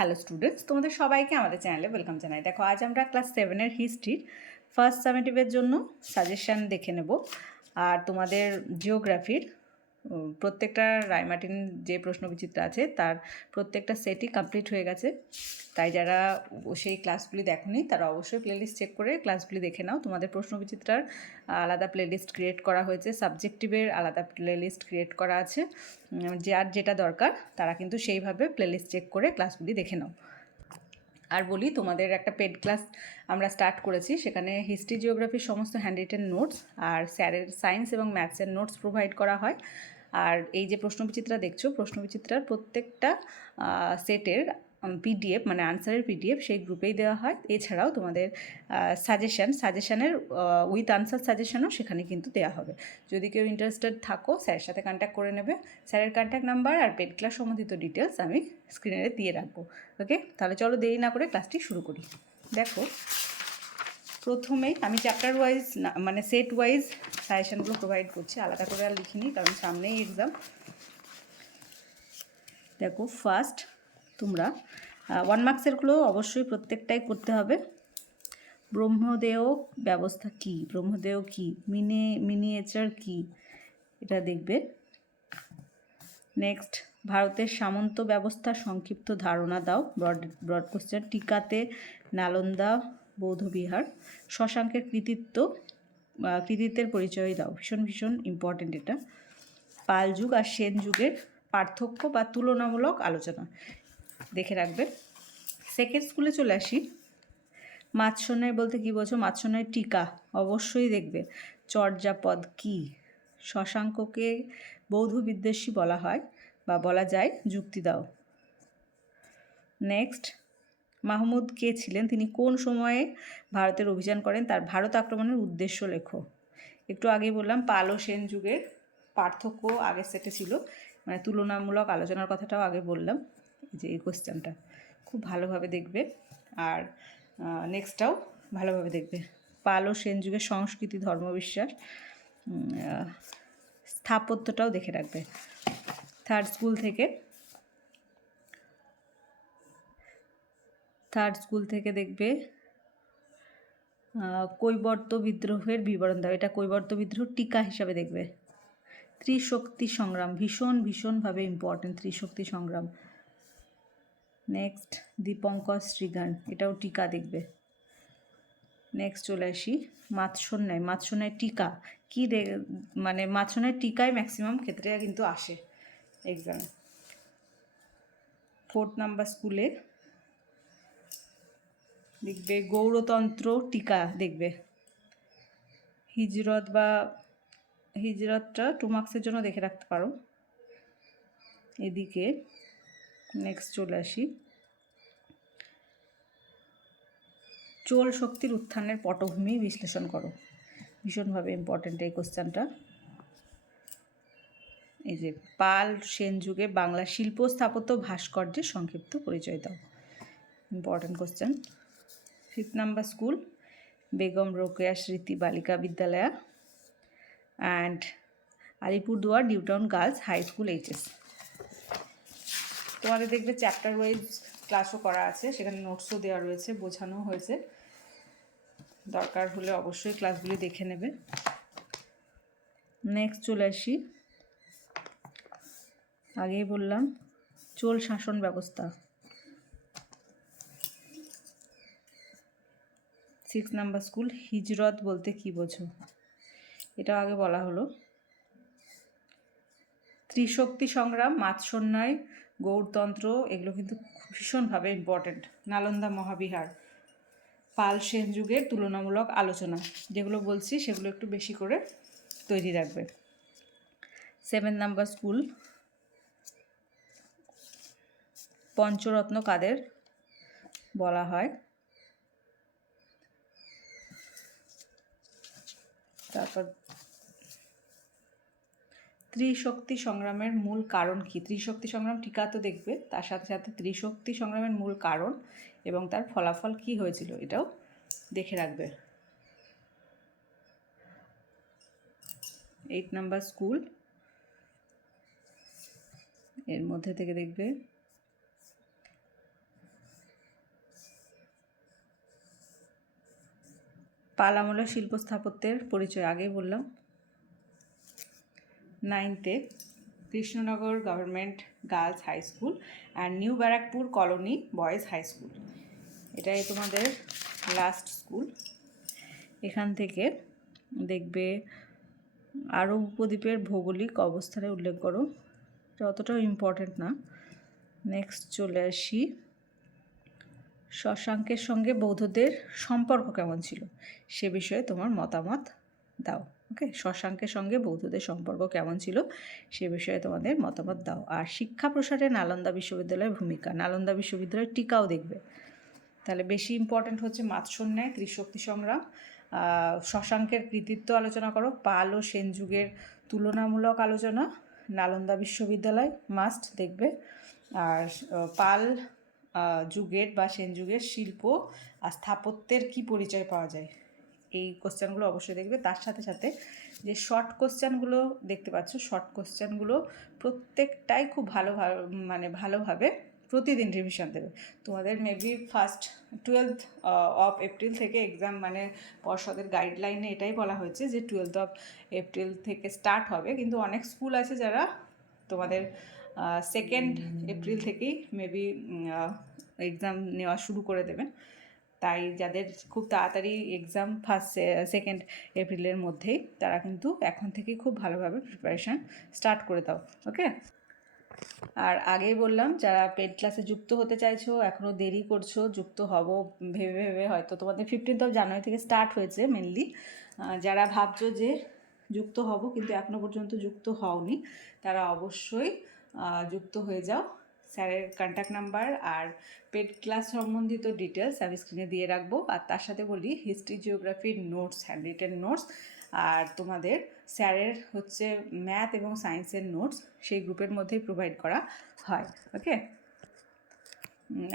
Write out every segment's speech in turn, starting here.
Hello students তোমাদের সবাইকে আমাদের চ্যানেলে ওয়েলকাম জানাই। দেখো, আজ আমরা ক্লাস সেভেনের হিস্ট্রির ফার্স্ট সামেটিভের জন্য সাজেশান দেখে নেব। আর তোমাদের জিওগ্রাফির প্রত্যেকটা রায়মার্টিন যে প্রশ্নবিচিত্র আছে, তার প্রত্যেকটা সেটই কমপ্লিট হয়ে গেছে। তাই যারা সেই ক্লাসগুলি দেখোনি, তারা অবশ্যই প্লেলিস্ট চেক করে ক্লাসগুলি দেখে নাও। তোমাদের প্রশ্নবিচিত্রার আলাদা প্লেলিস্ট ক্রিয়েট করা হয়েছে সাবজেক্টিভের আলাদা প্লেলিস্ট ক্রিয়েট করা আছে। যার যেটা দরকার, তারা কিন্তু সেইভাবে প্লেলিস্ট চেক করে ক্লাসগুলি দেখে নাও। আর বলি, তোমাদের একটা পেড ক্লাস আমরা স্টার্ট করেছি। সেখানে হিস্ট্রি জিওগ্রাফির সমস্ত হ্যান্ড রিটেন নোটস আর স্যারের সায়েন্স এবং ম্যাথসের নোটস প্রোভাইড করা হয়। আর এই যে প্রশ্নবিচিত্রা দেখছ, প্রশ্নবিচিত্রার প্রত্যেকটা সেটের পিডিএফ মানে আনসারের পিডিএফ সেই গ্রুপেই দেওয়া হয়। এছাড়াও তোমাদের সাজেশান সাজেশানের উইথ আনসার সাজেশানও সেখানে কিন্তু দেওয়া হবে। যদি কেউ ইন্টারেস্টেড থাকো স্যারের সাথে কন্ট্যাক্ট করে নেবে। স্যারের কন্ট্যাক্ট নাম্বার আর পেড ক্লাস সম্বন্ধিত ডিটেলস আমি স্ক্রিনে দিয়ে রাখব। ওকে তাহলে চলো দেরি না করে ক্লাসটি শুরু করি। দেখো প্রথমেই আমি চ্যাপ্টার ওয়াইজ মানে সেট ওয়াইজ সাজেশানগুলো প্রোভাইড করছি। আলাদা করে আর লিখিনি, কারণ সামনেই এক্সাম দেখো ফার্স্ট তোমরা। ওয়ান মার্কসেরগুলো অবশ্যই প্রত্যেকটাই করতে হবে। ব্রহ্মদেয় ব্যবস্থা কি? ব্রহ্মদেয় কি? মিনি মিনিয়েচার কি? এটা দেখবে। নেক্সট ভারতের সামন্ত ব্যবস্থার সংক্ষিপ্ত ধারণা দাও। ব্রড ব্রড কোশ্চেন টিকাতে নালন্দা বৌদ্ধবিহার। শশাঙ্কের কৃতিত্ব কৃতিত্বের পরিচয় দাও। ভীষণ ভীষণ ইম্পর্টেন্ট এটা। পাল যুগ আর সেন যুগের পার্থক্য বা তুলনামূলক আলোচনা। দেখে রাখবে। সেকেন্ড স্কুলে চলে আসি। মাৎসন্যায় বলতে কী বোঝো? মাৎসন্যায় টিকা, অবশ্যই দেখবে। চর্যাপদ কি? শশাঙ্ককে বৌদ্ধ বিদ্বেষী বলা হয় বা বলা যায়, যুক্তি দাও। নেক্সট মাহমুদ কে ছিলেন? তিনি কোন সময়ে ভারতের অভিযান করেন? তার ভারত আক্রমণের উদ্দেশ্য লেখো। একটু আগে বললাম, পাল সেন যুগের পার্থক্য আগের সেটে ছিল। মানে তুলনামূলক আলোচনার কথাটাও আগে বললাম। যে এই কোশ্চেনটা খুব ভালোভাবে দেখবে। আর নেক্সটটাও ভালোভাবে দেখবে। পাল ও সেন যুগের সংস্কৃতি ধর্মবিশ্বাস স্থাপত্যটাও দেখে রাখবে। থার্ড স্কুল থেকে থার্ড স্কুল থেকে দেখবে কৈবর্ত বিদ্রোহের বিবরণ দাও। এটা কৈবর্ত বিদ্রোহ টিকা হিসাবে দেখবে। ত্রিশক্তি সংগ্রাম, ভীষণ, ভীষণভাবে ইম্পর্টেন্ট ত্রিশক্তি সংগ্রাম। নেক্সট দীপঙ্কর শ্রীগান এটাও টিকা দেখবে। নেক্সট চলে আসি মাৎসন্যায় মাৎসন্যায় টিকা। কী মানে মাৎসন্যায় টিকায় ম্যাক্সিমাম ক্ষেত্রে কিন্তু আসে এক্সামে ফোর্থ নাম্বার স্কুলে দেখবে গৌরতন্ত্র টিকা দেখবে। হিজরত বা হিজরতটা টু মার্কসের জন্য দেখে রাখতে পারো। এদিকে নেক্সট চলে আসি। চোল শক্তির উত্থানের পটভূমি বিশ্লেষণ করো। ভীষণভাবে ইম্পর্ট্যান্ট এই কোশ্চেনটা এই যে, পাল, সেন যুগে বাংলা শিল্প স্থাপত্য ভাস্কর্যের সংক্ষিপ্ত পরিচয় দাও। Important question fifth number school Begum Rokeya Smriti Balika Vidyalaya and Alipurduar Newtown girls high school HS তোমাদের দেখবে চ্যাপ্টার ওয়াইজ ক্লাসও করা আছে, সেখানে নোটসও দেওয়া রয়েছে, বোঝানো হয়েছে। দরকার হলে অবশ্যই ক্লাসগুলি দেখে নেবে। নেক্সট চলে আসি। আগেই বললাম, চোল শাসন ব্যবস্থা। সিক্স নাম্বার স্কুল হিজরত বলতে কি বোঝো? এটাও আগে বলা হলো। ত্রিশক্তি সংগ্রাম, মাৎসন্যায়, গৌরতন্ত্র, এগুলো কিন্তু ভীষণভাবে ইম্পর্ট্যান্ট নালন্দা মহাবিহার, পাল সেন যুগের তুলনামূলক আলোচনা। যেগুলো বলছি, সেগুলো একটু বেশি করে তৈরি রাখবে সেভেন নাম্বার স্কুল পঞ্চরত্ন কাদের বলা হয়? তারপর ত্রিশক্তি সংগ্রামের মূল কারণ কী? ত্রিশক্তি সংগ্রাম টিকা তো দেখবে, তার সাথে সাথে ত্রিশক্তি সংগ্রামের মূল কারণ এবং তার ফলাফল কি হয়েছিল এটাও দেখে রাখবে। এইট নাম্বার স্কুলের মধ্যে থেকে দেখবে। পাল শিল্প স্থাপত্যের পরিচয়, আগেই বললাম। নাইনথে Krishnanagar government girls high school and new Barrackpore colony boys high school এটাই তোমাদের লাস্ট স্কুল এখান থেকে দেখবে আরও উপদ্বীপের ভৌগোলিক অবস্থানে উল্লেখ করো। অতটাও ইম্পর্ট্যান্ট না। নেক্সট চলে আসি। শশাঙ্কের সঙ্গে বৌদ্ধদের সম্পর্ক কেমন ছিল? সে বিষয়ে তোমার মতামত দাও। ওকে? শশাঙ্কের সঙ্গে বৌদ্ধদের সম্পর্ক কেমন ছিল সে বিষয়ে তোমাদের মতামত দাও। আর শিক্ষা প্রসারে নালন্দা বিশ্ববিদ্যালয়ের ভূমিকা। নালন্দা বিশ্ববিদ্যালয়ের টিকাও দেখবে। তাহলে বেশি ইম্পর্ট্যান্ট হচ্ছে মাতসন্যায় ত্রিশক্তি সংগ্রাম। শশাঙ্কের কৃতিত্ব আলোচনা করো। পাল ও সেন যুগের তুলনামূলক আলোচনা। নালন্দা বিশ্ববিদ্যালয় মাস্ট দেখবে। আর পাল যুগের বা সেন যুগের শিল্প আর স্থাপত্যের কি পরিচয় পাওয়া যায়? এই কোশ্চেনগুলো অবশ্যই দেখবে। তার সাথে সাথে যে শর্ট কোশ্চেনগুলো দেখতে পাচ্ছ শর্ট কোশ্চেনগুলো প্রত্যেকটাই খুব ভালো মানে ভালোভাবে প্রতিদিন রিভিশন দেবে। তোমাদের maybe first twelfth of April থেকে এক্সাম মানে পর্ষদের গাইডলাইনে এটাই বলা হয়েছে যে টুয়েলথ অফ এপ্রিল থেকে স্টার্ট হবে। কিন্তু অনেক স্কুল আছে যারা তোমাদের সেকেন্ড এপ্রিল থেকেই মেবি এক্সাম নেওয়া শুরু করে দেবেন। তাই যাদের খুব তাড়াতাড়ি এক্সাম ফার্স্ট সেকেন্ড এপ্রিলের মধ্যেই, তারা কিন্তু এখন থেকেই খুব ভালোভাবে প্রিপারেশান স্টার্ট করে দাও ওকে আর আগেই বললাম, যারা পেড ক্লাসে যুক্ত হতে চাইছো এখনও দেরি করছ, যুক্ত হব ভেবে ভেবে হয়তো তোমাদের ফিফটিন্থ অফ জানুয়ারি থেকে স্টার্ট হয়েছে মেনলি যারা ভাবছ যে যুক্ত হব কিন্তু এখনও পর্যন্ত যুক্ত হওনি, তারা অবশ্যই যুক্ত হয়ে যাও। স্যারের কন্ট্যাক্ট নাম্বার আর পেড ক্লাস সম্বন্ধিত ডিটেলস আমি স্ক্রিনে দিয়ে রাখব। আর তার সাথে বলি হিস্ট্রি জিওগ্রাফির নোটস হ্যান্ড রিটেন নোটস আর তোমাদের স্যারের হচ্ছে ম্যাথ এবং সায়েন্সের নোটস সেই গ্রুপের মধ্যেই প্রোভাইড করা হয় ওকে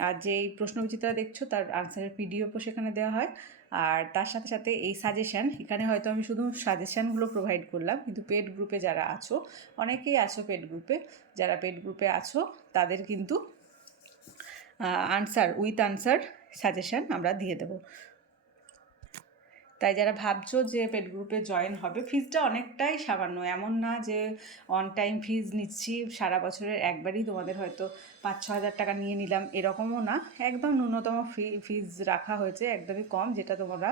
আর যেই প্রশ্ন বিচিত্রা দেখছ তার আনসারের পিডিএফও সেখানে দেওয়া হয়। আর তার সাথে সাথে এই সাজেশান এখানে হয়তো আমি শুধু সাজেশানগুলো প্রোভাইড করলাম, কিন্তু পেড গ্রুপে যারা আছো, অনেকেই আছো পেড গ্রুপে যারা পেড গ্রুপে আছো, তাদের কিন্তু আনসার উইথ আনসার সাজেশান আমরা দিয়ে দেবো। তাই যারা ভাবছ যে পেড গ্রুপে জয়েন হবে ফিজটা অনেকটাই সামান্য। এমন না যে অন টাইম ফিজ নিচ্ছি, সারা বছরের একবারই তোমাদের হয়তো পাঁচ ছ হাজার টাকা নিয়ে নিলাম, এরকমও না। একদম ন্যূনতম ফি ফিজ রাখা হয়েছে, একদমই কম, যেটা তোমরা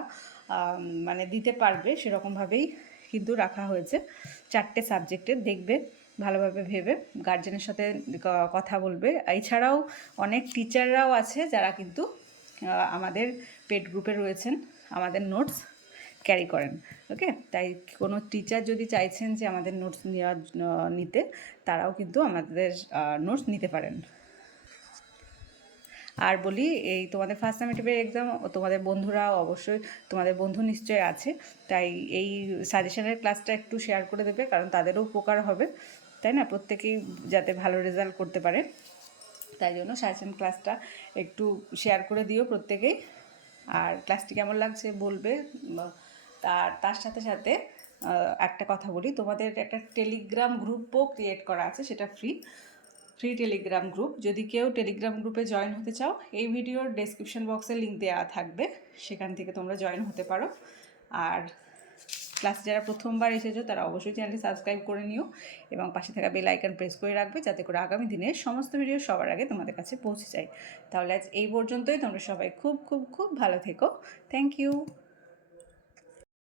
মানে দিতে পারবে, সেরকমভাবেই কিন্তু রাখা হয়েছে। চারটে সাবজেক্টের দেখবে, ভালোভাবে ভেবে গার্জেনের সাথে কথা বলবে। এছাড়াও অনেক টিচাররাও আছে, যারা কিন্তু আমাদের পেড গ্রুপে রয়েছেন, আমাদের নোটস ক্যারি করেন ওকে তাই কোনো টিচার যদি চাইছেন যে আমাদের নোটস নেওয়ার নিতে, তারাও কিন্তু আমাদের নোটস নিতে পারেন। আর বলি, এই তোমাদের ফার্স্ট সামেটিভের এক্সাম তোমাদের বন্ধুরা অবশ্যই, তোমাদের বন্ধু নিশ্চয়ই আছে, তাই এই সাজেশনের ক্লাসটা একটু শেয়ার করে দেবে, কারণ তাদেরও উপকার হবে, তাই না? প্রত্যেকেই যাতে ভালো রেজাল্ট করতে পারে। তাই জন্য সাজেশন ক্লাসটা একটু শেয়ার করে দিও প্রত্যেকেই। আর ক্লাসটি কেমন লাগছে বলবে তার তার সাথে সাথে একটা কথা বলি। তোমাদের একটা টেলিগ্রাম গ্রুপও ক্রিয়েট করা আছে, সেটা ফ্রি ফ্রি টেলিগ্রাম গ্রুপ যদি কেউ টেলিগ্রাম গ্রুপে জয়েন হতে চাও, এই ভিডিওর ডেসক্রিপশন বক্সে লিঙ্ক দেওয়া থাকবে। সেখান থেকে তোমরা জয়েন হতে পারো। আর ক্লাস যারা প্রথমবার এসেছ, তারা অবশ্যই চ্যানেলটি সাবস্ক্রাইব করে নিও এবং পাশে থাকা বেল আইকন প্রেস করে রাখবে, যাতে করে আগামী দিনে সমস্ত ভিডিও সবার আগে তোমাদের কাছে পৌঁছে যায়। তাহলে আজ এই পর্যন্তই। তোমরা সবাই খুব খুব খুব ভালো থেকো। Thank you